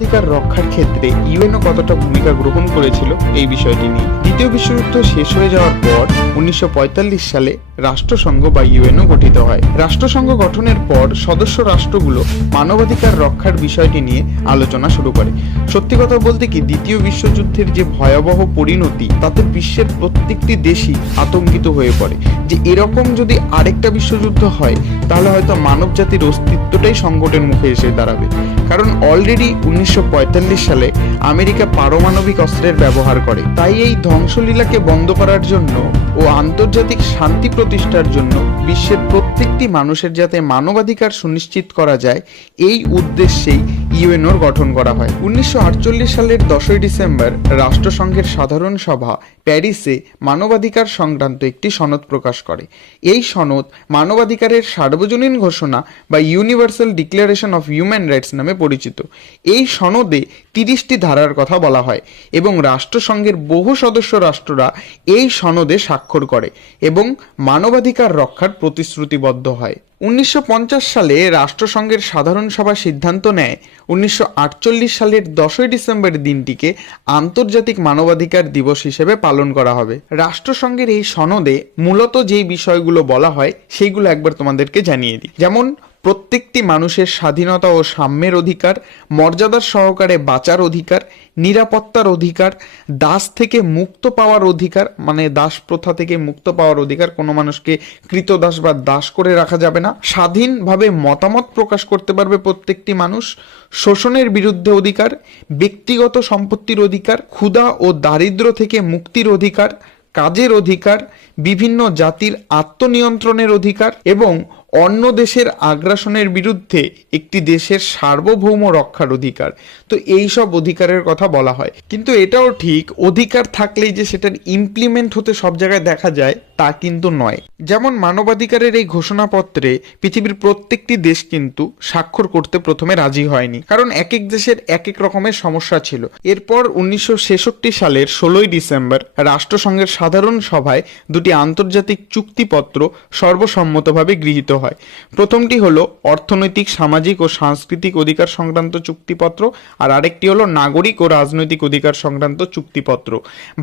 অধিকার রক্ষার ক্ষেত্রে ইউএনও কতটা ভূমিকা গ্রহণ করেছিল এই বিষয়টি নিয়ে। দ্বিতীয় বিশ্বযুদ্ধ শেষ হয়ে যাওয়ার পর উনিশশো পঁয়তাল্লিশ সালে রাষ্ট্রসংঘ বা ইউএনও গঠিত হয়। রাষ্ট্রসংঘ গঠনের পর সদস্য রাষ্ট্রগুলো মানবাধিকার রক্ষার বিষয়টি নিয়ে আলোচনা শুরু করে। সত্যি কথা বলতে কি, দ্বিতীয় বিশ্বযুদ্ধের যে ভয়াবহ পরিণতি, তাতে বিশ্বের প্রত্যেকটি দেশই আতঙ্কিত হয়ে পড়ে। যে এরকম যদি আরেকটা বিশ্বযুদ্ধ হয়, তাহলে হয়তো মানব জাতির অস্তিত্বটাই সংকটের মুখে এসে দাঁড়াবে। কারণ অলরেডি উনিশশো পঁয়তাল্লিশ সালে আমেরিকা পারমাণবিক অস্ত্রের ব্যবহার করে। তাই এই ধ্বংসলীলাকে বন্ধ করার জন্য ও আন্তর্জাতিক শান্তি প্রতিষ্ঠার জন্য বিশ্বের প্রত্যেকটি মানুষের যাতে মানবাধিকার সুনিশ্চিত করা যায়, এই উদ্দেশ্যেই ইউএনওর গঠন করা হয়। উনিশশো আটচল্লিশ সালের দশই ডিসেম্বর রাষ্ট্রসংঘের সাধারণ সভা প্যারিসে মানবাধিকার সংক্রান্ত একটি সনদ প্রকাশ করে। এই সনদ মানবাধিকারের সার্বজনীন ঘোষণা বা universal declaration of human rights নামে পরিচিত। এই সনদে তিরিশটি ধারার কথা বলা হয় এবং রাষ্ট্রসংঘের বহু সদস্য রাষ্ট্ররা এই সনদে স্বাক্ষর করে এবং মানবাধিকার রক্ষার প্রতিশ্রুতিবদ্ধ হয়। উনিশশো পঞ্চাশ সালে রাষ্ট্রসংঘের সাধারণ সভা সিদ্ধান্ত নেয়। উনিশশো আটচল্লিশ সালের দশই ডিসেম্বর দিনটিকে আন্তর্জাতিক মানবাধিকার দিবস হিসেবে পালন করা হবে। রাষ্ট্রসংঘের এই সনদে মূলত যেই বিষয়গুলো বলা হয়, সেইগুলো একবার তোমাদেরকে জানিয়ে দিই। যেমন প্রত্যেকটি মানুষের স্বাধীনতা ও সাম্যের অধিকার, মর্যাদার সহকারে বাঁচার অধিকার, নিরাপত্তার অধিকার, দাস থেকে মুক্ত পাওয়ার অধিকার মানে দাস প্রথা থেকে মুক্ত পাওয়ার অধিকার কোনো মানুষকে কৃতদাস বা দাস করে রাখা যাবে না। স্বাধীনভাবে মতামত প্রকাশ করতে পারবে প্রত্যেকটি মানুষ। শোষণের বিরুদ্ধে অধিকার, ব্যক্তিগত সম্পত্তির অধিকার, ক্ষুধা ও দারিদ্র থেকে মুক্তির অধিকার কাজের অধিকার, বিভিন্ন জাতির আত্মনিয়ন্ত্রণের অধিকার এবং অন্য দেশের আগ্রাসনের বিরুদ্ধে একটি দেশের সার্বভৌম রক্ষার অধিকার। তো এই সব অধিকারের কথা বলা হয়। কিন্তু এটাও ঠিক, অধিকার থাকলেই যে সেটার ইমপ্লিমেন্ট হতে সব জায়গায় দেখা যায়, তা কিন্তু নয়। যেমন মানবাধিকারের এই ঘোষণাপত্রে পৃথিবীর প্রত্যেকটি দেশ কিন্তু স্বাক্ষর করতে প্রথমে রাজি হয়নি। কারণ এক এক দেশের এক এক রকমের সমস্যা ছিল। এরপর উনিশশো ছেষট্টি সালের ষোলোই ডিসেম্বর রাষ্ট্রসংঘের সাধারণ সভায় দুটি আন্তর্জাতিক চুক্তিপত্র সর্বসম্মতভাবে গৃহীত হয়। প্রথমটি হলো অর্থনৈতিক, সামাজিক ও সাংস্কৃতিক অধিকার সংক্রান্ত চুক্তিপত্র আর আরেকটি হলো নাগরিক ও রাজনৈতিক অধিকার সংক্রান্ত চুক্তিপত্র।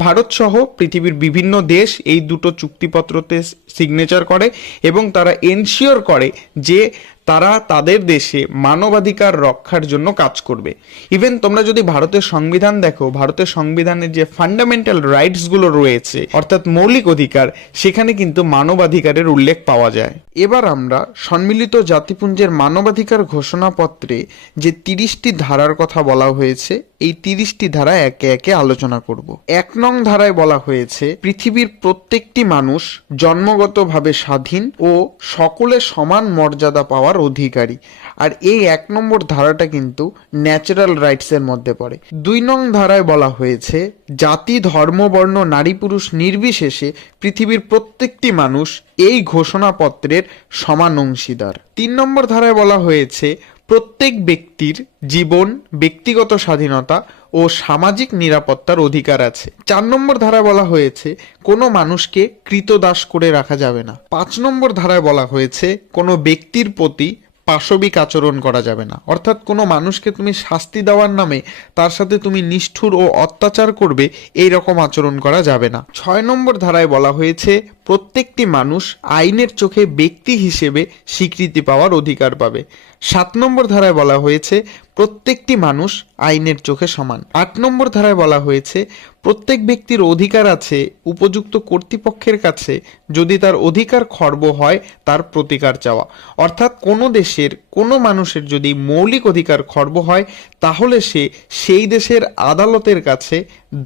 ভারত সহ পৃথিবীর বিভিন্ন দেশ এই দুটো চুক্তিপত্রতে সিগনেচার করে এবং তারা এনশিওর করে যে তারা তাদের দেশে মানবাধিকার রক্ষার জন্য কাজ করবে। ইভেন তোমরা যদি ভারতের সংবিধান দেখো, ভারতের সংবিধানের যে ফান্ডামেন্টাল রাইটসগুলো রয়েছে, অর্থাৎ মৌলিক অধিকার, সেখানে কিন্তু মানবাধিকারের উল্লেখ পাওয়া যায়। এবার আমরা সম্মিলিত জাতিপুঞ্জের মানবাধিকার ঘোষণাপত্রে যে তিরিশটি ধারার কথা বলা হয়েছে এই তিরিশটি ধারা একে একে আলোচনা করব। এক নং ধারায় বলা হয়েছে, পৃথিবীর প্রত্যেকটি মানুষ জন্মগতভাবে স্বাধীন ও সকলে সমান মর্যাদা পাওয়ার অধিকারী। আর এই এক নম্বর ধারাটা কিন্তু ন্যাচারাল রাইটসের মধ্যে পড়ে। দুই নং ধারায় বলা হয়েছে, জাতি, ধর্ম, বর্ণ, নারী, পুরুষ নির্বিশেষে পৃথিবীর প্রত্যেকটি মানুষ এই ঘোষণাপত্রের সমান অংশীদার। তিন নম্বর ধারায় বলা হয়েছে প্রত্যেক ব্যক্তির জীবন, ব্যক্তিগত স্বাধীনতা ও সামাজিক নিরাপত্তার অধিকার আছে। চার নম্বর ধারায় বলা হয়েছে, কোনো মানুষকে কৃতদাস করে রাখা যাবে না। পাঁচ নম্বর ধারায় বলা হয়েছে, কোনো ব্যক্তির প্রতি পাশবিক আচরণ করা যাবে না। অর্থাৎ কোনো মানুষকে তুমি শাস্তি দেওয়ার নামে তার সাথে তুমি নিষ্ঠুর ও অত্যাচার করবে এই রকম আচরণ করা যাবে না। ছয় নম্বর ধারায় বলা হয়েছে প্রত্যেকটি মানুষ আইনের চোখে ব্যক্তি হিসেবে স্বীকৃতি পাওয়ার অধিকার পাবে। সাত নম্বর ধারায় বলা হয়েছে, প্রত্যেকটি মানুষ আইনের চোখে সমান। আট নম্বর ধারায় বলা হয়েছে, প্রত্যেক ব্যক্তির অধিকার আছে উপযুক্ত কর্তৃপক্ষের কাছে যদি তার অধিকার খর্ব হয় তার প্রতিকার চাওয়া। অর্থাৎ কোনো দেশের কোনো মানুষের যদি মৌলিক অধিকার খর্ব হয়, তাহলে সে সেই দেশের আদালতের কাছে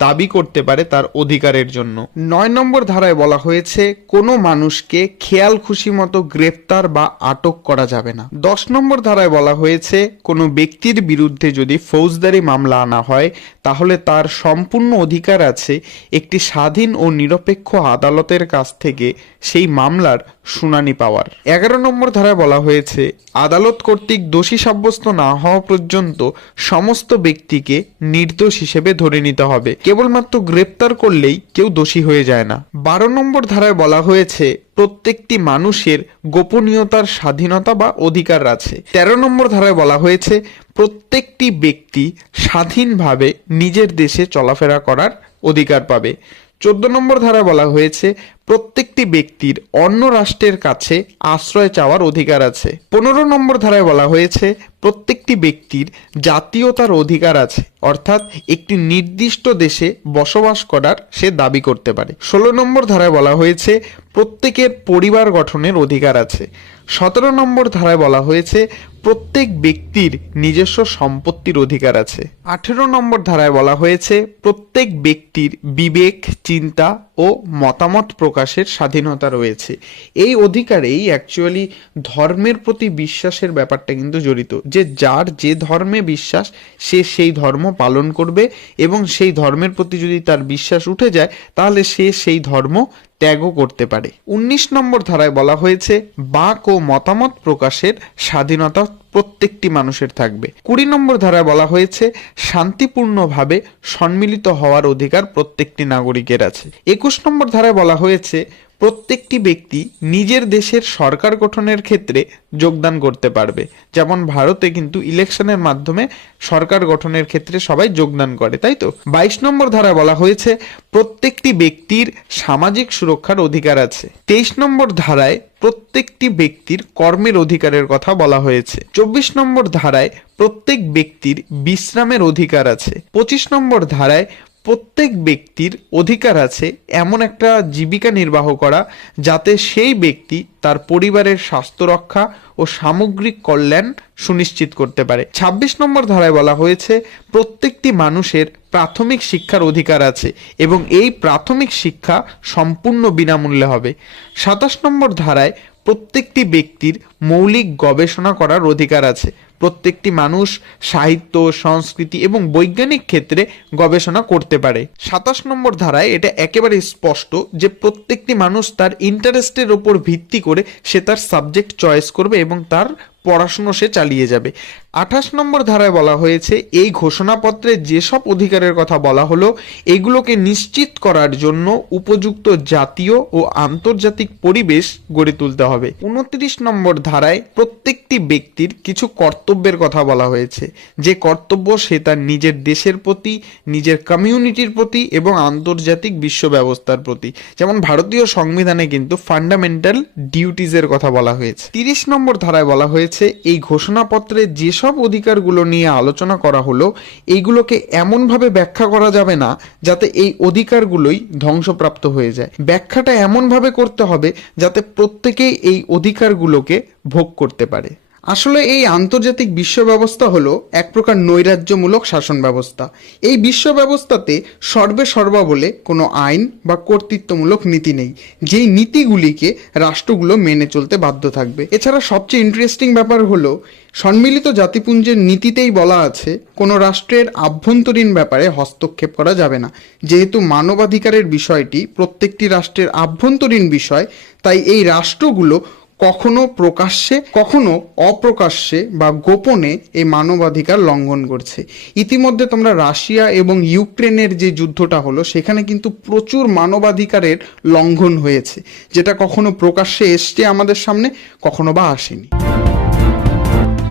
দাবি করতে পারে তার অধিকারের জন্য। নয় নম্বর ধারায় বলা হয়েছে, কোনো মানুষকে খেয়াল খুশি মতো গ্রেপ্তার বা আটক করা যাবে না। দশ নম্বর ধারায় বলা হয়েছে, কোনো ব্যক্তির বিরুদ্ধে যদি ফৌজদারি মামলা আনা হয়, তাহলে তার সম্পূর্ণ অধিকার আছে একটি স্বাধীন ও নিরপেক্ষ আদালতের কাছ থেকে সেই মামলার শুনানি পাওয়ার। এগারো নম্বর ধারায় বলা হয়েছে, আদালত কর্তৃক দোষী সাব্যস্ত না হওয়া পর্যন্ত সমস্ত ব্যক্তিকে নির্দোষ হিসেবে ধরে নিতে হবে। কেবলমাত্র গ্রেপ্তার করলেই কেউ দোষী হয়ে যায় না। বারো নম্বর ধারায় বলা হয়েছে, প্রত্যেকটি মানুষের গোপনীয়তার স্বাধীনতা বা অধিকার আছে। তেরো নম্বর ধারায় বলা হয়েছে, প্রত্যেকটি ব্যক্তি স্বাধীনভাবে নিজের দেশে চলাফেরা করার অধিকার পাবে। চোদ্দ নম্বর ধারা বলা হয়েছে প্রত্যেকটি ব্যক্তির অন্য রাষ্ট্রের কাছে আশ্রয় চাওয়ার অধিকার আছে। পনেরো নম্বর ধারায় বলা হয়েছে, প্রত্যেকটি ব্যক্তির জাতীয়তার অধিকার আছে, অর্থাৎ একটি নির্দিষ্ট দেশে বসবাস করার সে দাবি করতে পারে। ষোলো নম্বর ধারায় বলা হয়েছে, প্রত্যেকের পরিবার গঠনের অধিকার আছে। সতেরো নম্বর ধারায় বলা হয়েছে প্রত্যেক ব্যক্তির নিজস্ব সম্পত্তির অধিকার আছে। আঠেরো নম্বর ধারায় বলা হয়েছে, প্রত্যেক ব্যক্তির বিবেক, চিন্তা ও মতামত প্রকাশের স্বাধীনতা রয়েছে। এই অধিকারেই অ্যাকচুয়ালি ধর্মের প্রতি বিশ্বাসের ব্যাপারটা কিন্তু জড়িত। যে যার যে ধর্মে বিশ্বাস, সে সেই ধর্ম পালন করবে এবং সেই ধর্মের প্রতি যদি তার বিশ্বাস উঠে যায়, তাহলে সে সেই ধর্ম ত্যাগও করতে পারে। উনিশ নম্বর ধারায় বলা হয়েছে, বাক ও মতামত প্রকাশের স্বাধীনতা প্রত্যেকটি মানুষের থাকবে। কুড়ি নম্বর ধারায় বলা হয়েছে, শান্তিপূর্ণভাবে সম্মিলিত হওয়ার অধিকার প্রত্যেকটি নাগরিকের আছে। একুশ নম্বর ধারায় বলা হয়েছে প্রত্যেকটি ব্যক্তি নিজের দেশের সরকার গঠনের ক্ষেত্রে যোগদান করতে পারবে। যেমন ভারতে কিন্তু ইলেকশনের মাধ্যমে সরকার গঠনের ক্ষেত্রে সবাই যোগদান করে, তাই তো? বাইশ নম্বর ধারা বলা হয়েছে, প্রত্যেকটি ব্যক্তির সামাজিক সুরক্ষার অধিকার আছে। তেইশ নম্বর ধারায় প্রত্যেকটি ব্যক্তির কর্মের অধিকারের কথা বলা হয়েছে। চব্বিশ নম্বর ধারায় প্রত্যেক ব্যক্তির বিশ্রামের অধিকার আছে। পঁচিশ নম্বর ধারায় প্রত্যেক ব্যক্তির অধিকার আছে এমন একটা জীবিকা নির্বাহ করা যাতে সেই ব্যক্তি তার পরিবারের স্বাস্থ্য রক্ষা ও সামগ্রিক কল্যাণ সুনিশ্চিত করতে পারে। ২৬ নম্বর ধারায় বলা হয়েছে, প্রত্যেকটি মানুষের প্রাথমিক শিক্ষার অধিকার আছে এবং এই প্রাথমিক শিক্ষা সম্পূর্ণ বিনামূল্যে হবে। সাতাশ নম্বর ধারায় প্রত্যেকটি ব্যক্তির মৌলিক গবেষণা করার অধিকার আছে। প্রত্যেকটি মানুষ সাহিত্য, সংস্কৃতি এবং বৈজ্ঞানিক ক্ষেত্রে গবেষণা করতে পারে। সাতাশ নম্বর ধারায় এটা একেবারে স্পষ্ট যে প্রত্যেকটি মানুষ তার ইন্টারেস্টের ওপর ভিত্তি করে সে তার সাবজেক্ট চয়েস করবে এবং তার পড়াশুনো সে চালিয়ে যাবে। আঠাশ নম্বর ধারায় বলা হয়েছে, এই ঘোষণাপত্রে যেসব অধিকারের কথা বলা হলো, এগুলোকে নিশ্চিত করার জন্য উপযুক্ত জাতীয় ও আন্তর্জাতিক পরিবেশ গড়ে তুলতে হবে। উনত্রিশ নম্বর ধারায় প্রত্যেকটি ব্যক্তির কিছু কর্তব্যের কথা বলা হয়েছে। যে কর্তব্য সে তার নিজের দেশের প্রতি, নিজের কমিউনিটির প্রতি এবং আন্তর্জাতিক বিশ্ব ব্যবস্থার প্রতি। যেমন ভারতীয় সংবিধানে কিন্তু ফান্ডামেন্টাল ডিউটিজের কথা বলা হয়েছে। তিরিশ নম্বর ধারায় বলা হয়েছে, এই ঘোষণাপত্রে যেসব অধিকারগুলো নিয়ে আলোচনা করা হলো, এইগুলোকে এমনভাবে ব্যাখ্যা করা যাবে না যাতে এই অধিকারগুলোই ধ্বংসপ্রাপ্ত হয়ে যায়। ব্যাখ্যাটা এমনভাবে করতে হবে যাতে প্রত্যেকেই এই অধিকারগুলোকে ভোগ করতে পারে। আসলে এই আন্তর্জাতিক বিশ্ব ব্যবস্থা হলো এক প্রকার নৈরাজ্যমূলক শাসন ব্যবস্থা এই বিশ্ব ব্যবস্থাতে সর্বে সর্বা বলে কোনো আইন বা কর্তৃত্বমূলক নীতি নেই, যেই নীতিগুলিকে রাষ্ট্রগুলো মেনে চলতে বাধ্য থাকবে। এছাড়া সবচেয়ে ইন্টারেস্টিং ব্যাপার হলো, সম্মিলিত জাতিপুঞ্জের নীতিতেই বলা আছে, কোনো রাষ্ট্রের আভ্যন্তরীণ ব্যাপারে হস্তক্ষেপ করা যাবে না। যেহেতু মানবাধিকারের বিষয়টি প্রত্যেকটি রাষ্ট্রের আভ্যন্তরীণ বিষয়, তাই এই রাষ্ট্রগুলো কখনো প্রকাশ্যে, কখনো অপ্রকাশ্যে বা গোপনে এই মানবাধিকার লঙ্ঘন করছে। ইতিমধ্যে তোমরা রাশিয়া এবং ইউক্রেনের যে যুদ্ধটা হলো, সেখানে কিন্তু প্রচুর মানবাধিকারের লঙ্ঘন হয়েছে। যেটা কখনো প্রকাশ্যে এসছে আমাদের সামনে, কখনো বা আসেনি।